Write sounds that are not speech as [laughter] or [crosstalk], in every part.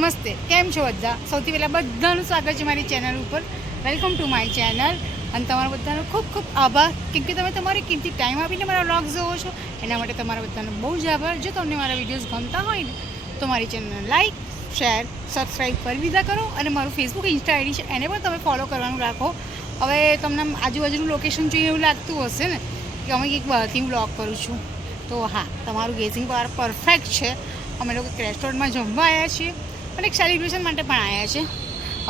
નમસ્તે કેમ છો બધા સૌથી પહેલાં બધાનું સ્વાગત છે મારી ચેનલ ઉપર વેલકમ ટુ માય ચેનલ અને તમારા બધાનો ખૂબ ખૂબ આભાર કેમ કે તમે તમારી કિંમતી ટાઈમ આપીને મારા વ્લોગ જોવો છો એના માટે તમારા બધાનો બહુ જ આભાર જો તમને મારા વિડીયોઝ ગમતા હોય ને તો મારી ચેનલને લાઈક શેર સબસ્ક્રાઈબ કરી દીધા કરો અને મારું ફેસબુક ઇન્સ્ટા આઈડી છે એને પણ તમે ફોલો કરવાનું રાખો હવે તમને આજુબાજુનું લોકેશન જોઈએ એવું લાગતું હશે ને કે અમે એક બહારથી બ્લોગ કરું છું તો હા તમારું ગેઝિંગ પાવર પરફેક્ટ છે અમે લોકો રેસ્ટોરન્ટમાં જમવા આવ્યા છીએ અને એક સેલિબ્રેશન માટે પણ આવ્યા છે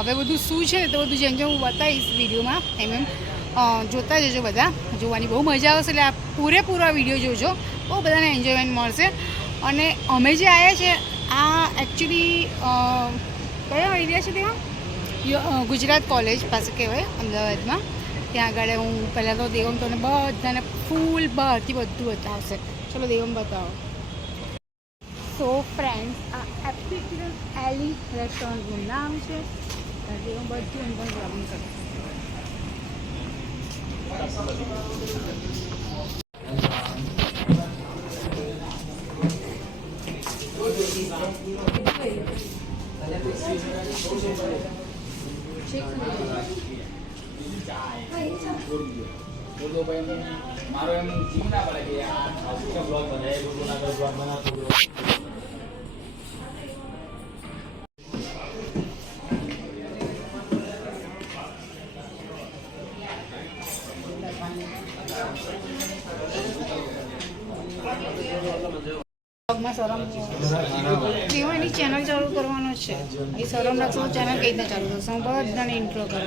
હવે બધું શું છે તો બધું જેમ જેમ હું બતાવીશ વિડીયોમાં એમ એમ જોતા જજો બધા જોવાની બહુ મજા આવશે એટલે આ પૂરેપૂરો વિડીયો જોજો બહુ બધાને એન્જોયમેન્ટ મળશે અને અમે જે આવ્યા છે આ એકચ્યુઅલી કયો એરિયા છે ત્યાં ગુજરાત કોલેજ પાસે કહેવાય અમદાવાદમાં ત્યાં આગળ હું પહેલાં તો દેવમ તમને બધાને ફૂલ બહારથી બધું બતાવશે ચલો દેવમ બતાવો સો ફ્રેન્ડ્સ આ એપિક્યુરસ એલી રેસ્ટોરન્ટનું નામ છે એટલે હું બધું અંદર ગ્રાઉન્ડ કરીશ મારો એમ જીવ ના પડે મને શરમ દેવાની ચેનલ ચાલુ કરવાનો છે એ શરમ રાખશો ચેનલ કઈ રીતે ચાલુ કરશો હું બધાને ઇન્ટ્રો કરો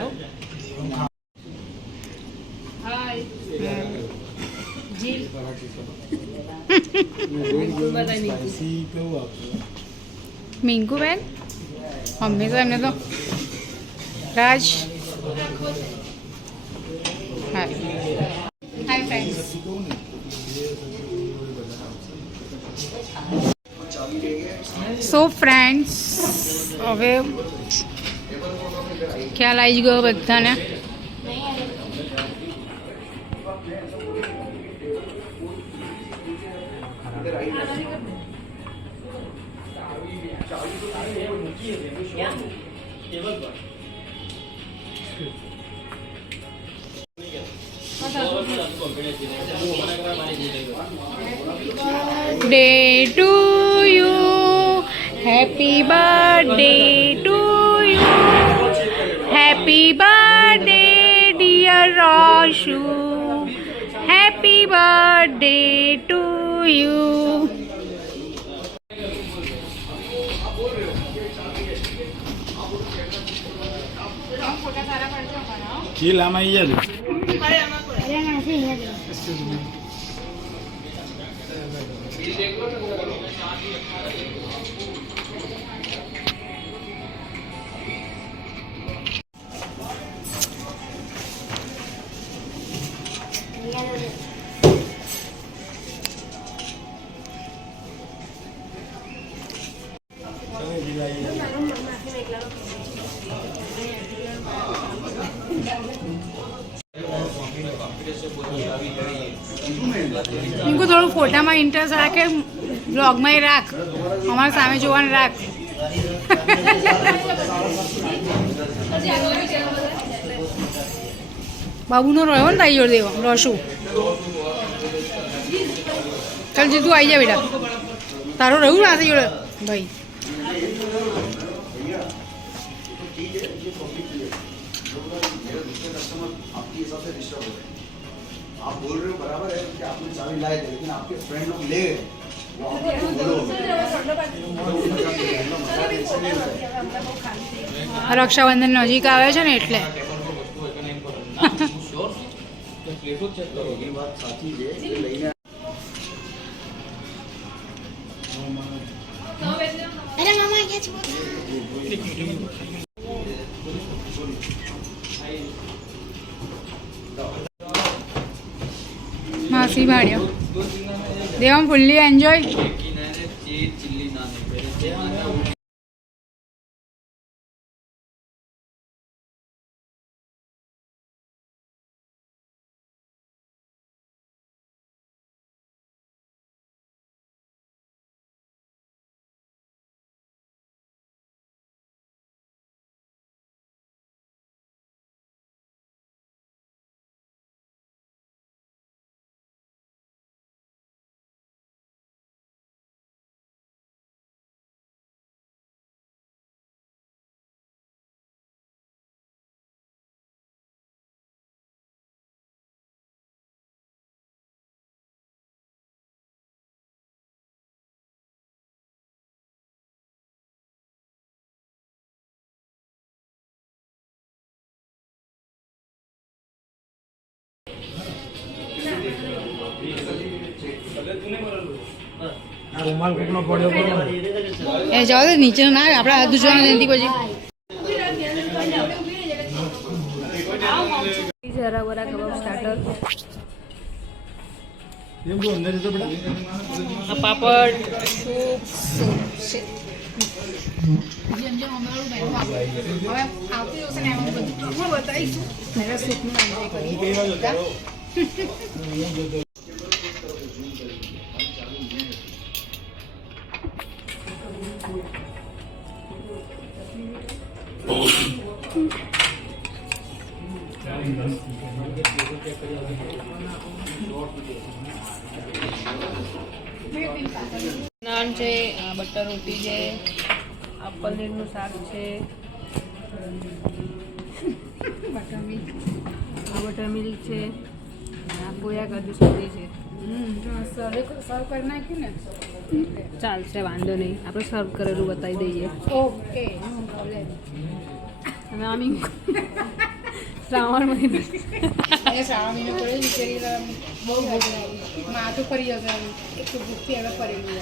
મિંકુબેન હંમેશા એમને તો રાજ હાય હાય ફ્રેન્ડ્સ સો ફ્રેન્ડ્સ હવે ખ્યાલ આવી ગયો બધાને day two Happy birthday to you. Happy birthday, dear Roshu. Happy birthday to you. Excuse me. Niku થોડું ફોટામાં ઇન્ટરેસ્ટ રાખે બ્લોગમાં રાખ અમારા સામે જોવાનું રાખ બાબુનો રહ્યો ને તારી જોડે દેવો રોશું ચાલ જીતું આવી જા બેટા તારો રહ્યું ને આથી જોડે ભાઈ आपके हिसाब से डिस्टर्ब हो रहे हैं आप बोल रहे हो बराबर है कि आपने चाबी लाए थे लेकिन आपके फ्रेंड लोग ले गए वो आपको बोलो રક્ષાબંધન નજીક આવે છે ને એટલે માફી ભાડ્યો Devam fully enjoy. એ જવા દે નીચે ના આપણે હાથ ધૂજવાના નથી પછી જરા બરા કબાબ સ્ટાર્ટર પાપડ સૂપ નાન છે બટર રોટી છે પનીરનું શાક છે બટર મિલ્ક બટર મિલ્ક છે આ પોયા કાજુ સબ્જી છે સર્વ કરી નાખ્યું ને ચાલશે વાંધો નહીં આપણે સર્વ કરેલું બતાવી દઈએ ઓકે અને આમી શ્રાવણ મહિનો શ્રાવણ મહિનો પડે બિચારી બહુ ભૂખ લાગી માથું ફરી જશે એટલું ભૂખથી હવે ફરેલું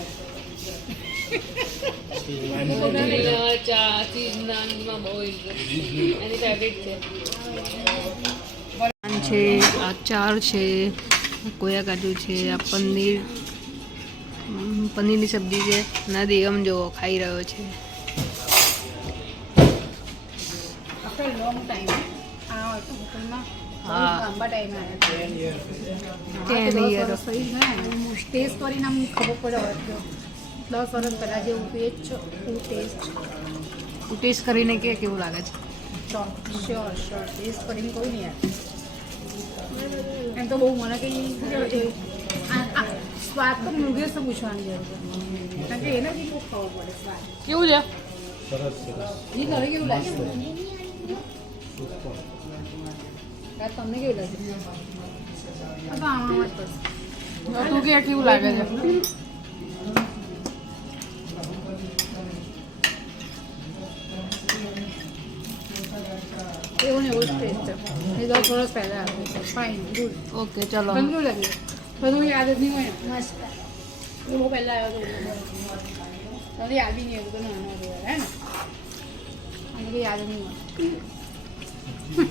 છે આચાર છે કોયા કાજુ છે આ પનીર પનીરની સબ્જી છે ના દેગમ જો ખાઈ રહ્યો છે લોંગ ટાઈમ ટેસ્ટ કરીને ખબર પડે દસ વર્ષ પહેલાં જેવું ટેસ્ટ ટેસ્ટ ટેસ્ટ કરીને કે કેવું લાગે છે શ્યોર શ્યોર ટેસ્ટ કરીને કોઈ નહીં યાર એમ તો બહુ મને કંઈ સ્વાદ તો મૃગેશ પૂછવાની જરૂર કારણ કે એને કેવું ખાવો પડે સ્વાદ કેવું છે સરસ સરસ એ ઘરે કેવું લાગે તમને કેવું લાગે તું કે કેવું લાગે છે એવું એવું ટેસ્ટ છે એ તો થોડો પહેલાં આપે છે ગુડ ઓકે ચલો ઠંડુ લાગે બધું યાદ જ નહીં હોય મસ્ત હું પહેલાં આવ્યો હતો તમને યાદ નહીં હતું તો નાનો હતો હે ને અને યાદ નહીં હોય આ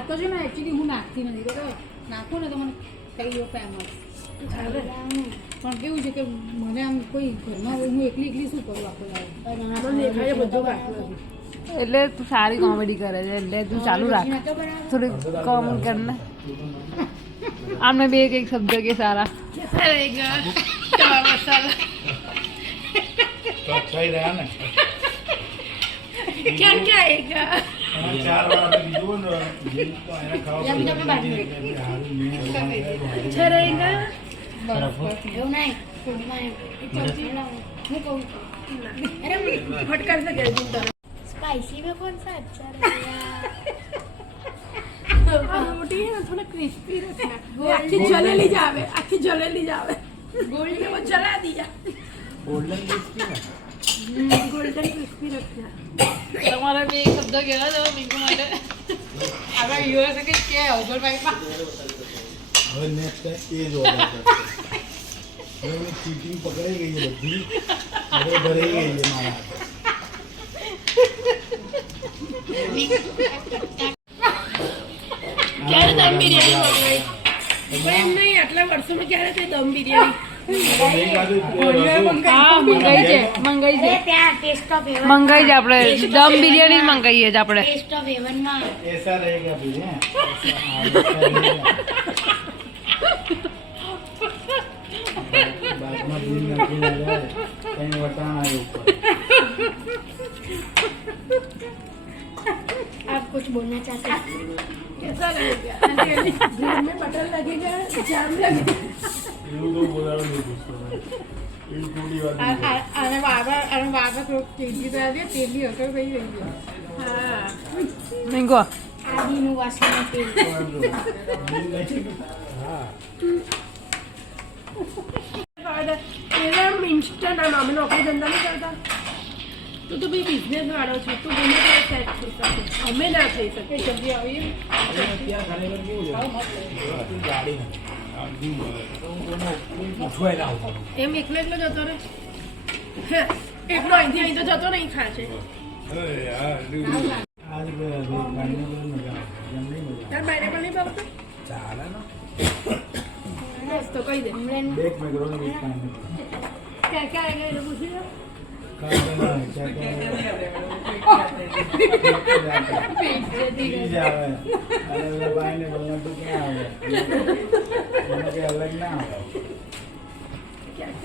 તો છે ને એકચ્યુઅલી હું નાખતી નથી બરાબર ને તો મને થઈ ગયો ફેમસ પણ કેવું છે કે મને આમ કોઈ ઘરમાં હું એકલી એકલી શું કરું આખું બધું એટલે તું સારી કોમેડી કરે છે એટલે તું ચાલુ રાખ થોડી કમ કરને આમને બે એક એક શબ્દ કે સારા તો થઈ રહ્યા ને क्या क्या आएगा અને ચાર વાર આપણે કીધું ને જીમ તો એને ખાવા યા પડે. બીજા બાદ में એટલે હારું નહીં, હારું નહીં. अच्छा रहेगा એવું નહીં ફૂડમાં હું કહું અરે ફટકાર से कह दूँ स्पाइसी में कौन सा अच्छा रहेगा [laughs] रोटी है ना थोड़ा क्रिस्पी रखना आखी जलेली जावे आखी जलेली जावे गोल्ड में वो जला दिया Golden crispy ને? गोल्डन क्रिस्पी रखना તમારે બે એક શબ્દ કહેવા જવા પિંકુ માટે આપણા યુએસ કે કે અવજલભાઈ માં હવે next time એ જ order કરશે. હવે એની cheating પકડાઈ ગઈ છે બધી હવે ભરાઈ ગઈ છે મારા હાથે. ક્યારે દમ બિરયાની પણ એમ નહીં આટલા વર્ષોમાં ક્યારે તે દમ બિરયાની મંગાઈ છે આપણે દમ બિરયાની મંગાઈએ છે આપણે कुछ बोलना चाहते हैं कैसा लगेगा भीड़ में पटल लगेगा जाम लगेगा अरे बाबा अरे बाबा को तेजी तो आ गया तेजी होकर गई रही है हाँ मैंगो आदि नु वासन तेल हाँ ਇਹਦਾ ਮਿੰਸਟਾ ਨਾ ਮਾਮੇ ਨੂੰ ਆਪਣੇ ਦੰਦਾਂ ਨਹੀਂ ਕਰਦਾ તો તું બી બિઝનેસ વાળો છે તું ગમે ત્યારે સેટ થઈ શકે અમે ના થઈ શકે જલ્દી આવી એમ એકલો એકલો જતો રહે એકલો અહીંથી અહીં તો જતો નહીં ખાશે તાર દે ક્યાં ક્યાં આગળ પૂછી कैसा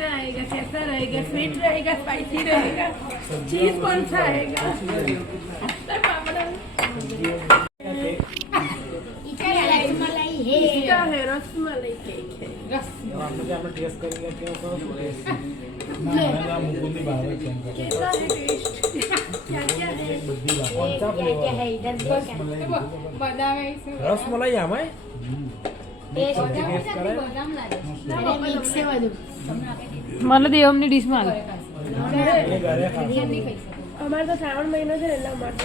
रहेगा कैसा रहेगा स्वीट रहेगा स्पाइसी रहेगा चीज कौन सा रहेगा इसका है रसमलाई केक है આપણે આપણે ટેસ્ટ કરીને કેવો કહો છો ટેસ્ટ ના મને આ મુકુંદી ભાવે છે એમ કહે. कैसा है टेस्ट क्या क्या है બધી ભાવે क्या क्या है इधर देखा બદામ આવીશું રસમલાઈ આમાં टेस्ट ना મિક્સ છે બધું મને દેવમની ડીશમાં આલે એ ઘરે ખાશો. અમારે તો શ્રાવણ મહિનો છે ને એટલે અમારે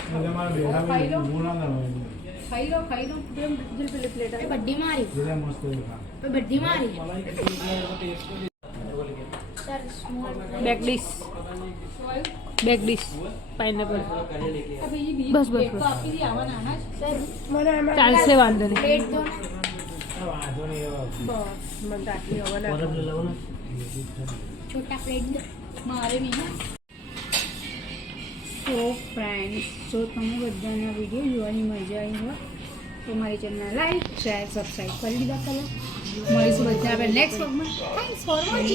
તો એટલે મારા બેડામાં ઊંઘ ના આવે. ખાઈ લો ખાઈ લો જેમ જેમ પેલી પ્લેટ આવે બધી મારી એટલે મસ્ત એવું ખાય. બધી મારી bake dish bake dish pineapple બસ બસ બસ આપી દી આવા નાના જ મને આમાં ચાલશે વાંધો નહીં પ્લેટ તો આ વાંધો નહીં એવા. બસ મને તો આટલી હવે ના છોટા પ્લેટ દે મારે નહીં સો ફ્રેન્ડ્સ જો તમે બધાના વિડીયો જોવાની મજા આવી હોય તો મારી ચેનલ લાઈક શેર સબસ્ક્રાઈબ કરી દીધા કરો મળીશું બધા આપણે નેક્સ્ટ વ્લોગમાં થેન્ક્સ ફોર વોચિંગ